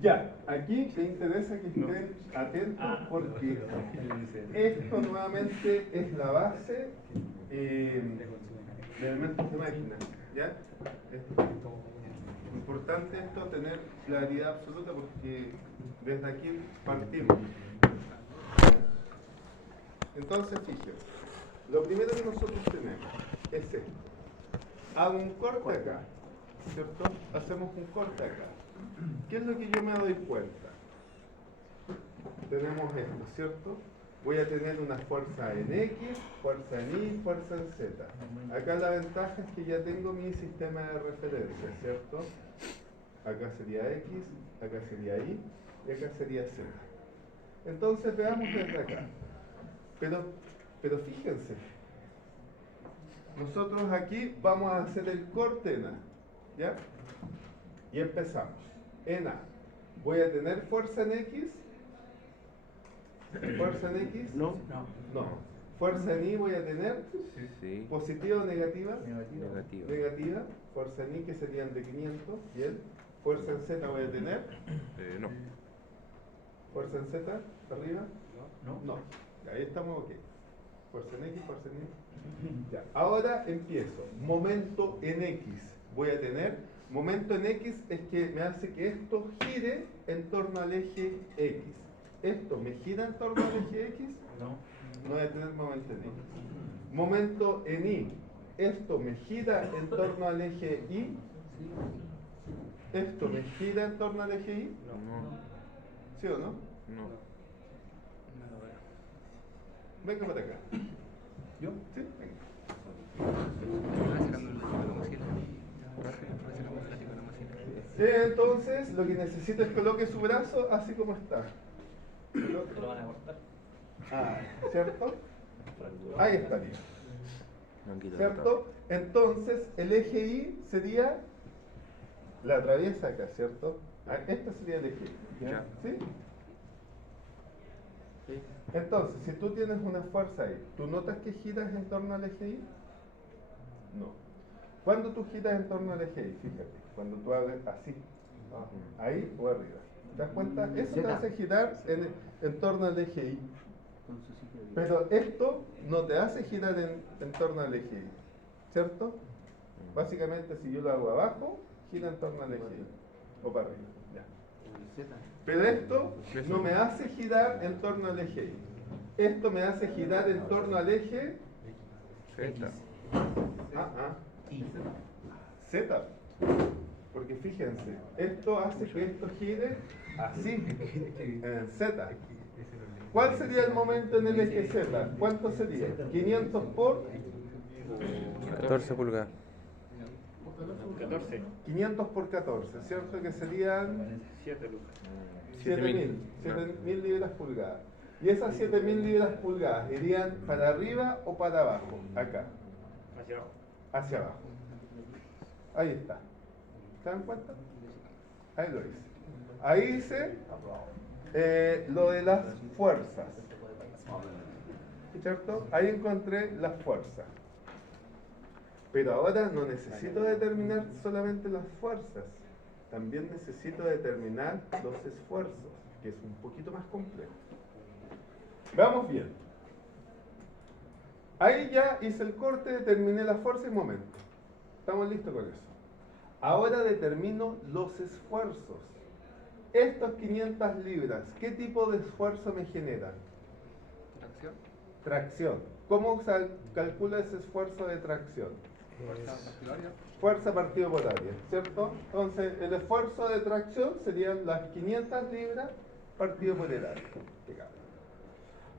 Ya, aquí te interesa que estén atentos porque esto nuevamente es la base de elementos de máquina. ¿Ya? Es importante esto tener claridad absoluta porque desde aquí partimos. Entonces, fíjense, lo primero que nosotros tenemos es esto. Hago un corte acá, ¿cierto? Hacemos un corte acá. ¿Qué es lo que yo me doy cuenta? Tenemos esto, ¿cierto? Voy a tener una fuerza en X, fuerza en Y, fuerza en Z. Acá la ventaja es que ya tengo mi sistema de referencia, ¿cierto? Acá sería X, acá sería Y y acá sería Z. Entonces veamos desde acá. Pero fíjense, nosotros aquí vamos a hacer el corte en A, ¿ya? Y empezamos. En A, voy a tener fuerza en X. ¿Fuerza en X? No. No. ¿Fuerza en Y voy a tener? Sí. ¿Positiva o negativa? Negativa. Negativa. Fuerza en Y que serían de 500. Bien. ¿Fuerza en Z voy a tener? No. ¿Fuerza en Z? ¿Arriba? No. No. Ahí estamos ok. Fuerza en X, fuerza en Y. Ya. Ahora empiezo. Momento en X voy a tener. Momento en X es que me hace que esto gire en torno al eje X. ¿Esto me gira en torno al eje X? No. No voy a tener momento en X. Momento en Y. ¿Esto me gira en torno al eje Y? ¿Esto me gira en torno al eje Y? No. ¿Sí o no? No. Venga para acá. ¿Yo? ¿Sí? Venga. Sí, entonces lo que necesito es que coloque su brazo así como está. Te lo van a cortar. Ah, ¿cierto? Ahí estaría. No quito ¿Cierto? Entonces el eje Y sería la atraviesa acá, ¿cierto? Ah, este sería el eje Y. Ya. ¿Sí? Entonces, si tú tienes una fuerza ahí, ¿tú notas que giras en torno al eje Y? No. ¿Cuándo tú giras en torno al eje Y? Fíjate, cuando tú haces así, ahí o arriba. ¿Te das cuenta? Eso te hace girar en torno al eje Y. Pero esto no te hace girar en torno al eje Y, ¿cierto? Básicamente, si yo lo hago abajo, gira en torno al eje Y. O para arriba. Ya. Pero esto no me hace girar en torno al eje Y. Esto me hace girar en torno al eje Z. Z. Porque fíjense, esto hace que esto gire así, en Z. ¿Cuál sería el momento en el eje Z? ¿Cuánto sería? 500 por 14 pulgadas. 14. 500 por 14, ¿cierto? Que serían 7 lucas. 7.000 libras pulgadas. Y esas 7.000 libras pulgadas irían para arriba o para abajo, acá, Hacia abajo. hacia abajo. Ahí está. ¿Se dan cuenta? Ahí lo hice. Ahí hice lo de las fuerzas. ¿Cierto? Ahí encontré las fuerzas. Pero ahora no necesito determinar solamente las fuerzas. También necesito determinar los esfuerzos, que es un poquito más complejo. Veamos bien. Ahí ya hice el corte, determiné la fuerza y momento. ¿Estamos listos con eso? Ahora determino los esfuerzos. Estos 500 libras, ¿qué tipo de esfuerzo me generan? Tracción. Tracción. ¿Cómo calcula ese esfuerzo de tracción? Fuerza partidaria. Fuerza partido por área, ¿cierto? Entonces, el esfuerzo de tracción serían las 500 libras partido por el área.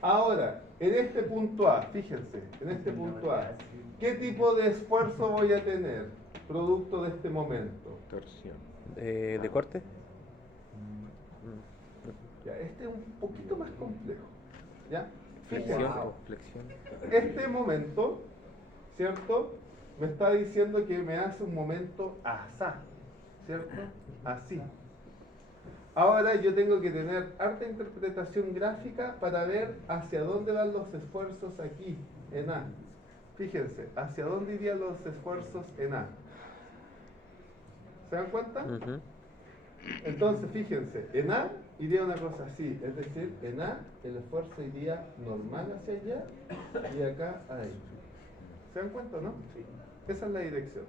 Ahora, en este punto A, fíjense, en este punto A, ¿qué tipo de esfuerzo voy a tener producto de este momento? Torsión. ¿De corte? Ya, este es un poquito más complejo, ¿ya? Flexión. Fíjense, Flexión. este momento, ¿cierto? Me está diciendo que me hace un momento asá, ¿cierto? Así. Ahora yo tengo que tener harta interpretación gráfica para ver hacia dónde van los esfuerzos aquí, en A. Fíjense, hacia dónde irían los esfuerzos en A. ¿Se dan cuenta? Ujú. Entonces, fíjense, en A iría una cosa así, es decir, en A el esfuerzo iría normal hacia allá y acá a ahí. ¿Se dan cuenta, no? Esa es la dirección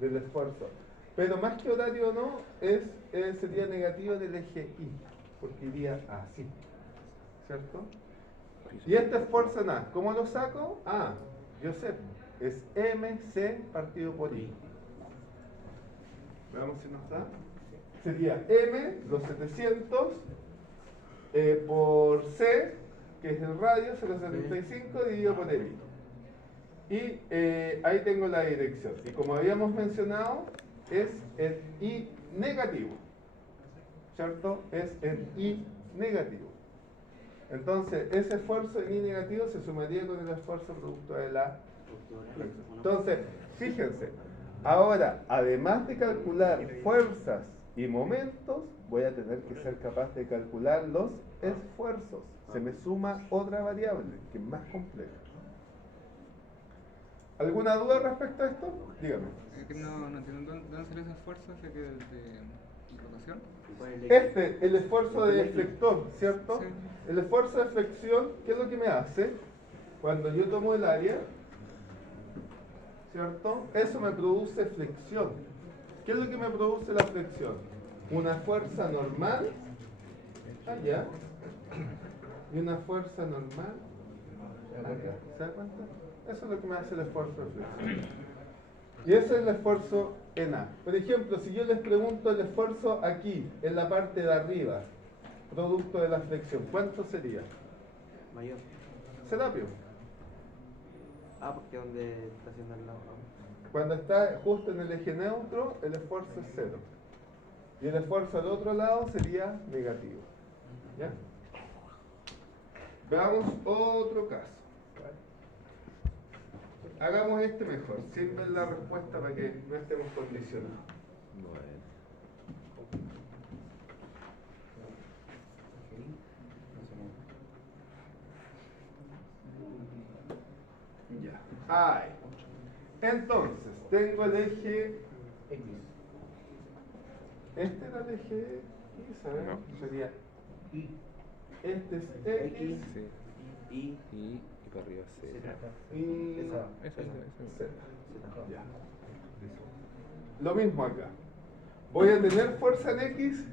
del esfuerzo. Pero más que horario o no, sería negativo en el eje Y, porque iría así, ¿cierto? Y este esfuerzo en A, ¿cómo lo saco? Ah, yo sé, es MC partido por I. Veamos si nos da. Sería M, los 700, por C, que es el radio, 0,75, dividido por el I. Y ahí tengo la dirección. Y como habíamos mencionado, es en I negativo. ¿Cierto? Es en I negativo. Entonces, ese esfuerzo en I negativo se sumaría con el esfuerzo producto de la flexión. Entonces, fíjense, ahora, además de calcular fuerzas y momentos, voy a tener que ser capaz de calcular los esfuerzos. Se me suma otra variable, que es más compleja. ¿Alguna duda respecto a esto? Dígame. Es que no entiendo dónde sale ese esfuerzo, ese que es de rotación. El esfuerzo de deflector, ¿cierto? Sí. El esfuerzo de flexión, ¿qué es lo que me hace? Cuando yo tomo el área, ¿cierto? Eso me produce flexión. ¿Qué es lo que me produce la flexión? Una fuerza normal allá y una fuerza normal acá. ¿Se da cuenta? Eso es lo que me hace el esfuerzo de flexión. Y ese es el esfuerzo en A. Por ejemplo, si yo les pregunto el esfuerzo aquí, en la parte de arriba, producto de la flexión, ¿cuánto sería? Mayor. Serapio. Ah, porque donde está haciendo el lado. Cuando está justo en el eje neutro, el esfuerzo es cero. Y el esfuerzo al otro lado sería negativo. ¿Ya? Veamos otro caso. Hagamos este mejor, sin ver la respuesta para que no estemos condicionados. Ya. Ahí. Entonces, tengo el eje X. Este era el eje X, a ver, No. sería I. este es X Sí. I. Y para arriba C. Z. y Esa. Eso, Z. Z. Ya. Lo mismo acá. Voy a tener fuerza en X.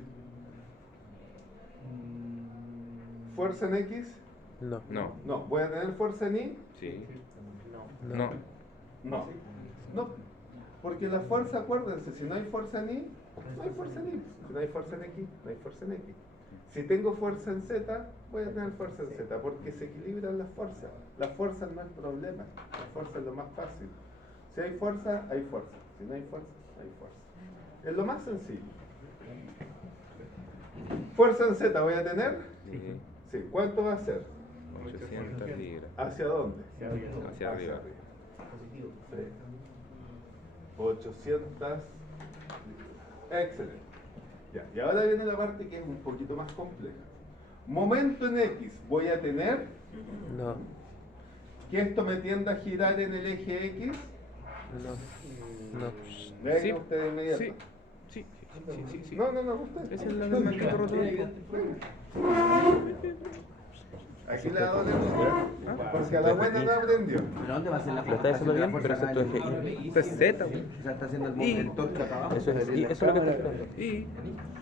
¿Fuerza en X? No. No. No. ¿Voy a tener fuerza en Y? Sí. No. No. No. No. Porque la fuerza, acuérdense, si no hay fuerza en Y, no hay fuerza en Y. Si no hay fuerza en X, no hay fuerza en X. Si tengo fuerza en Z, voy a tener fuerza en Z, porque se equilibran las fuerzas. Las fuerzas no es problema, la fuerza es lo más fácil. Si hay fuerza, hay fuerza. Si no hay fuerza, hay fuerza. Es lo más sencillo. ¿Fuerza en Z voy a tener? Sí. Sí. ¿Cuánto va a ser? 800 libras. ¿Hacia dónde? Hacia arriba. Positivo. Sí. 800. Excelente. Ya, y ahora viene la parte que es un poquito más compleja. Momento en X, voy a tener No. que esto me tienda a girar en el eje X. No. No. Venga Sí. usted de inmediato. Sí. Sí. Sí. Sí. No, usted. Esa es la misma que corro todo. Aquí le da doler, porque a la buena no aprendió. ¿Pero dónde va a ser la Lo está haciendo bien, pero ese es tu eje Y. Esto es Z. O sea, está haciendo el Y. movimiento acá abajo. Eso es, y eso es lo que está esperando. Y.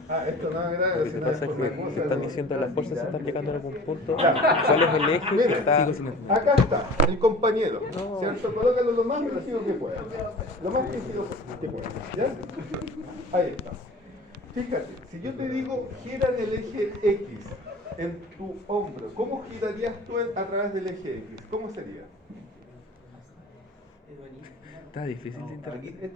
Ah, esto no es grave. Lo que sino pasa es por la que cosa, están ¿no? diciendo las fuerzas se están aplicando en algún punto. Ya. ¿Cuál es el eje que Mire, está? acá está, el compañero, No. ¿cierto? Colócalo lo más rígido que pueda. Lo más rígido que pueda, ¿ya? Ahí está. Fíjate, si yo te digo gira en el eje X en tu hombro, ¿cómo girarías tú a través del eje X? ¿Cómo sería? Está difícil de interpretar.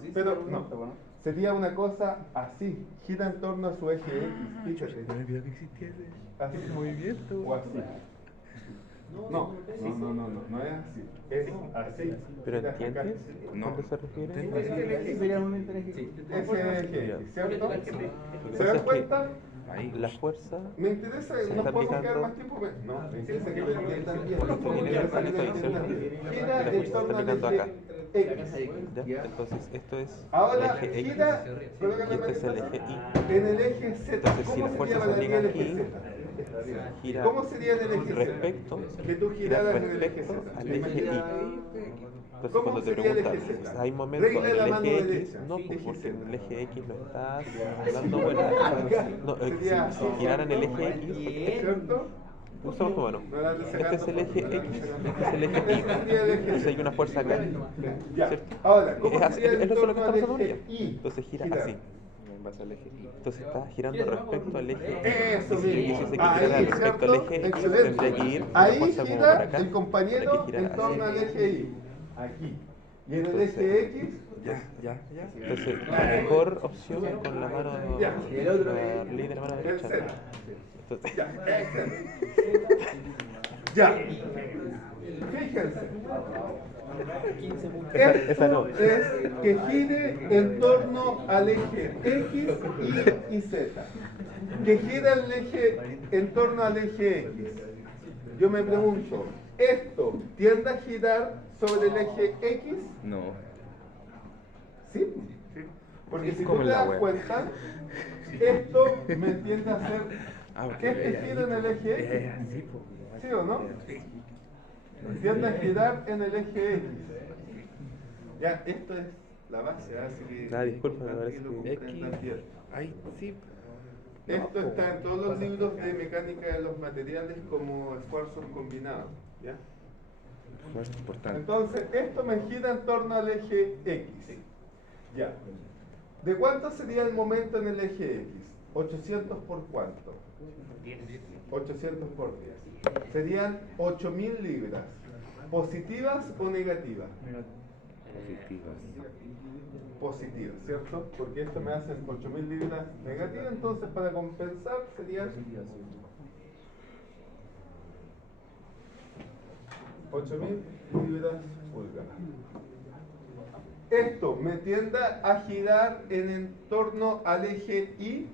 Sí, pero no, sería una cosa así, gira en torno a su eje X, fíjate. Me olvidó que existía ese Así. movimiento. O así. No es así. Es así. ¿Pero Giras acá. entiendes No. cuándo se refiere? Sería un momento en el que- Ese es el eje, ¿cierto? ¿Se pasa dan es cuenta? Ahí. La fuerza Me interesa, se ¿nos está podemos quedar aplicando. más tiempo? No, me interesa que lo entiendan bien. Por lo que viene Quiero la que lo esto dice, entiendan bien. la Gira fuerza en se torno está al aplicando eje acá. X. ¿Ya? Entonces esto es Ahora el eje X gira, y este es el eje Y. en el eje Z. Entonces, si ¿Cómo la fuerza sería se para ti aplica el eje aquí, Z? gira ¿Cómo sería en el eje Z? respecto, Que tú gira giraras en el eje respecto Z. al eje Y. Entonces ¿Cómo cuando te sería el eje preguntan, Z? ¿hay momentos en Regla de el la mano eje X? derecha. No, pues Eje porque Z. en el eje X no estás dando vuelta. No, Sería si girara en el eje X, ¿cierto? usamos tu mano. No la andes Este es el eje sacando, X, no la andes este es el eje sacando. Y. Ese sería el eje Entonces hay Z. una fuerza acá. Ya. ¿Cierto? Ahora, ¿cómo Es así, sería el es solo lo que entorno está pasando del en eje ella. Y? Entonces gira Girar. así. En base al eje Y. Entonces está girando respecto al eje Eso Y si mismo. quisiese que girara Ahí, respecto al ¿cierto? eje X, Excelente. tendría que ir la Ahí fuerza como por gira acá el compañero para que girara en torno al así. eje Y. Aquí. Y en el Entonces, eje X. Ya. Entonces, la mejor opción es con la mano, Ya. la ley de la mano El derecha. Z. Entonces, Ya. Excelente. Ya. Fíjense. Esa no. Esto es que gire en torno al eje X, Y Z. Que gira el eje en torno al eje X. Yo me pregunto, ¿esto tiende a girar sobre el eje X? No. ¿Sí? Porque si tú Como te en la das web. cuenta, esto me tiende a hacer porque este gira en el eje X. es así, po. ¿Sí o no? Tiende a girar en el eje X. Ya, esto es la base, así que disculpa, me es parece importante que lo comprendan bien. Ay, sí. Esto está en todos los libros de mecánica de los materiales como esfuerzos combinados. ¿Ya? Más importante. Entonces, esto me gira en torno al eje X. Ya. ¿De cuánto sería el momento en el eje X? 800 por cuánto? 800 por 10. Serían 8.000 libras. ¿Positivas o negativas? Positivas. Positivas, ¿cierto? Porque esto me hace 8.000 libras negativas, entonces para compensar serían 8.000 libras pulgadas. Esto me tiende a girar en torno al eje Y.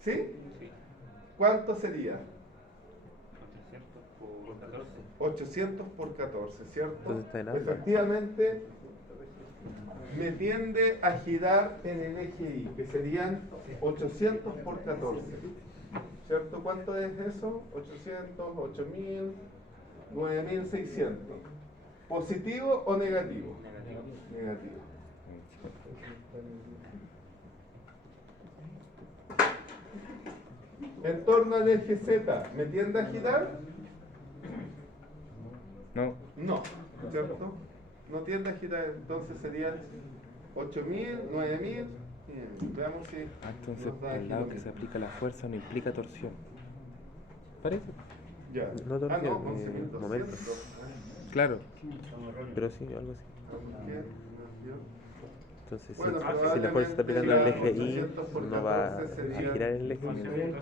¿Sí? ¿Cuánto sería? 800 por 14, ¿cierto? Entonces está en alfa. Efectivamente, me tiende a girar en el eje Y, que serían 800 por 14. ¿Cierto? ¿Cuánto es eso? 800, 8000, 9600. ¿Positivo o negativo? Negativo. En torno al eje Z, ¿me tiende a girar? No. No, ¿cierto? No tiende a girar, entonces serían 8000, 9000. Veamos si. Entonces, nos da el lado que aquí. se aplica la fuerza no implica torsión. parece. Ya. No torsión, no, 11.200. momento. Claro. Pero sí, algo así. Entonces, Bueno, si la fuerza está aplicando en el eje Y, 800 por no va a 14 sería girar en el eje Y. 11.200.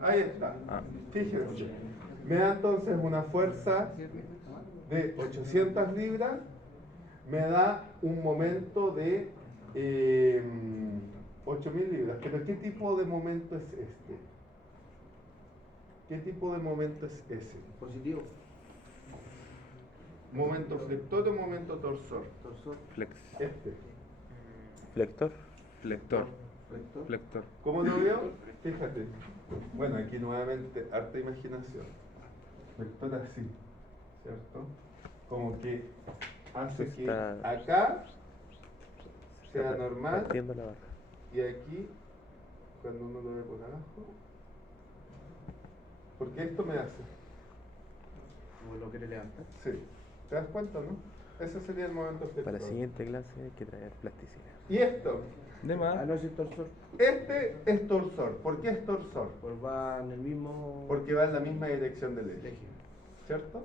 Ya. Ahí está. Ah. Fíjense. Me da entonces una fuerza de 800 libras. Me da un momento de 8.000 libras. Pero ¿qué tipo de momento es este? ¿Qué tipo de momento es ese? Positivo. ¿Momento flector o momento torsor? Torsor. Flex. Este. Flector. Flector. Flector. Flector. ¿Cómo lo veo? Fíjate. Bueno, aquí nuevamente, harta imaginación. Vector así, ¿cierto? Como que hace que Está- acá sea Está normal partiendo la barra. y aquí, cuando uno lo ve por abajo, porque esto me hace. Como lo quiere levantar. Sí. ¿Te das cuenta, no? Ese sería el momento flector. Para la siguiente clase hay que traer plasticidad. Y esto, De Ah, más. no, es el torsor. este es torsor. ¿Por qué es torsor? Pues va en el mismo Porque va en la misma dirección del eje, eje. ¿cierto?